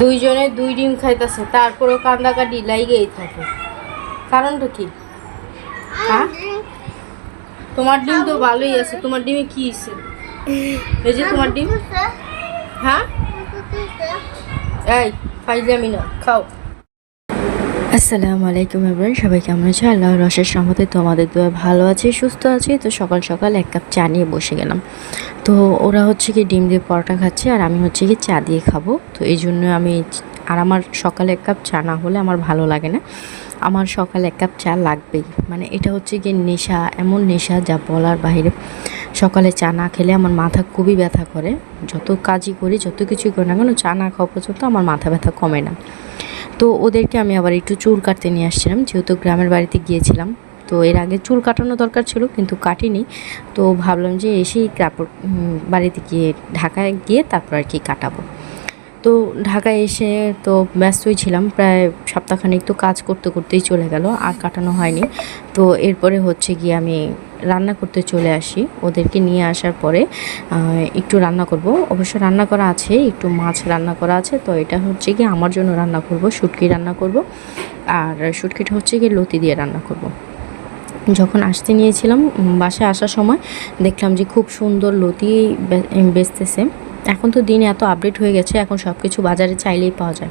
দুইজনে দুই ডিম খাইতেছে, তারপরেও কান্দাকাটি লাইগেই থাকে। কারণটা কি? হ্যাঁ তোমার ডিম তো ভালোই আছে, তোমার ডিমে কি আছে এই যে তোমার ডিম। হ্যাঁ এই ফাইজামি না, খাও। আসসালামু আলাইকুম এভরিওয়ান সবাই কেমন আছে? আল্লাহ রসের সহমতে তোমাদের দোয়া ভালো আছে, সুস্থ আছি। তো সকাল সকাল এক কাপ চা নিয়ে বসে গেলাম। তো ওরা হচ্ছে কি ডিম দিয়ে পরোটা খাচ্ছে আর আমি হচ্ছে কি চা দিয়ে খাব। তো এই জন্য আমি আর আমার সকালে এক কাপ চা না হলে আমার ভালো লাগে না। আমার সকালে এক কাপ চা লাগবেই। মানে এটা হচ্ছে কি নেশা, এমন নেশা যা বলার বাইরে সকালে চা না খেলে আমার মাথা খুবই ব্যথা করে। যত কাজই করি, যত কিছুই করি না কেন, চা না খাওয়া পর্যন্ত আমার মাথা ব্যথা কমে না। তো ওদেরকে আমি আবার একটু চুল কাটতে নিয়ে আসছিলাম, যেহেতু গ্রামের বাড়িতে গিয়েছিলাম। তো এর আগে চুল কাটানো দরকার ছিল, কিন্তু কাটিনি। তো ভাবলাম যে এসেই কাপড় বাড়িতে গিয়ে ঢাকায় গিয়ে তারপর আর কি কাটাবো। তো ঢাকায় এসে তো ব্যস্তই ছিলাম, প্রায় সপ্তাহখানেক তো কাজ করতে করতেই চলে গেল, আর কাটানো হয়নি। তো এরপরে হচ্ছে গিয়ে আমি রান্না করতে চলে আসি। ওদেরকে নিয়ে আসার পরে একটু রান্না করব। অবশ্য রান্না করা আছে, একটু মাছ রান্না করা আছে। তো এটা হচ্ছে কি আমার জন্য রান্না করব, শুটকি রান্না করব। আর শুটকিটা হচ্ছে কি লতি দিয়ে রান্না করব। যখন আসতে নিয়েছিলাম বাসে বাসায় আসার সময় দেখলাম যে খুব সুন্দর লতি বেচতেছে। এখন তো দিন এত আপডেট হয়ে গেছে, এখন সব কিছু বাজারে চাইলেই পাওয়া যায়।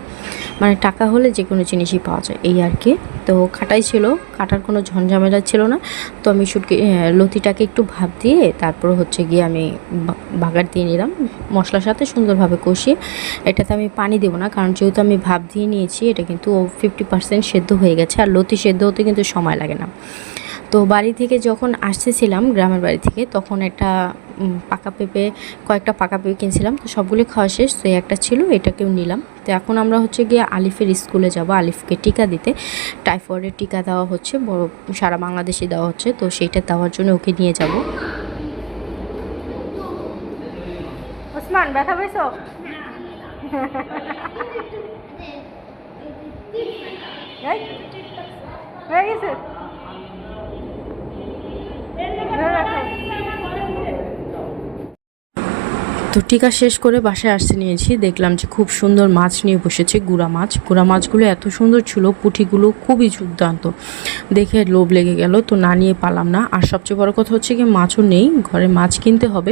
মানে টাকা হলে যে কোনো জিনিসই পাওয়া যায়, এই আর কি। তো কাটাই ছিল, কাটার কোনো ঝঞ্ঝামেলা ছিল না। তো আমি শুটকি লতিটাকে একটু ভাপ দিয়ে তারপর হচ্ছে গিয়ে আমি বাগার দিয়ে নিলাম। মশলার সাথে সুন্দরভাবে কষিয়ে, এটাতে আমি পানি দেবো না, কারণ যেহেতু আমি ভাপ দিয়ে নিয়েছি, এটা কিন্তু ফিফটি পার্সেন্ট সেদ্ধ হয়ে গেছে, আর লতি সেদ্ধ হতে কিন্তু সময় লাগে না। তো বাড়ি থেকে যখন আসতেছিলাম, গ্রামের বাড়ি থেকে, তখন একটা পাকা পেঁপে, কয়েকটা পাকা পেঁপে কিনছিলাম। তো সবগুলি খাওয়া শেষ, তো একটা ছিল, এটাকেও নিলাম। তো এখন আমরা হচ্ছে গিয়ে আলিফের স্কুলে যাব, আলিফকে টিকা দিতে। টাইফয়েডের টিকা দেওয়া হচ্ছে, বড়, সারা বাংলাদেশে দেওয়া হচ্ছে, তো সেইটা দেওয়ার জন্য ওকে নিয়ে যাব। ওসমান, ব্যথা পেয়েছ হয়ে গেছে। তো টিকা শেষ করে বাসায় আসতে নিয়েছি। দেখলাম যে খুব সুন্দর মাছ নিয়ে বসেছে, গুড়া মাছ। গুড়া মাছগুলো এত সুন্দর ছিল পুঁটিগুলো খুবই দুর্দান্ত দেখে লোভ লেগে গেল, তো না নিয়ে পালাম না। আর সবচেয়ে বড় কথা হচ্ছে কি, মাছও নেই, ঘরে মাছ কিনতে হবে।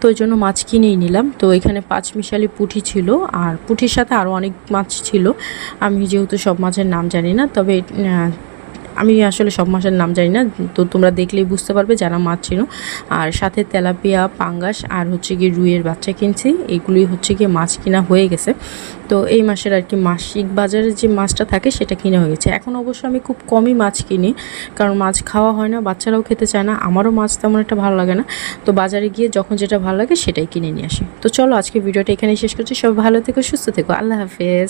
তো ওই জন্য মাছ কিনেই নিলাম। তো এখানে পাঁচ মিশালি পুঁটি ছিল, আর পুঁটির সাথে আরও অনেক মাছ ছিল। আমি যেহেতু সব মাছের নাম জানি না, তবে আমি আসলে সব মাছের নাম জানি না, তো তোমরা দেখলেই বুঝতে পারবে যারা মাছ ছিল আর সাথে তেলাপিয়া, পাঙ্গাস আর হচ্ছে গিয়ে রুইয়ের বাচ্চা কিনছি এগুলি হচ্ছে গিয়ে মাছ কিনা হয়ে গেছে। তো এই মাসের আর কি মাসিক বাজারে যে মাছটা থাকে সেটা কিনে হয়ে গেছে। এখন অবশ্য আমি খুব কমই মাছ কিনি, কারণ মাছ খাওয়া হয় না, বাচ্চারাও খেতে চায় না, আমারও মাছ তেমন একটা ভালো লাগে না। তো বাজারে গিয়ে যখন যেটা ভালো লাগে সেটাই কিনে নিয়ে আসি। তো চলো আজকে ভিডিওটা এখানেই শেষ করছি সব ভালো থেকো, সুস্থ থেকো, আল্লাহ হাফেজ।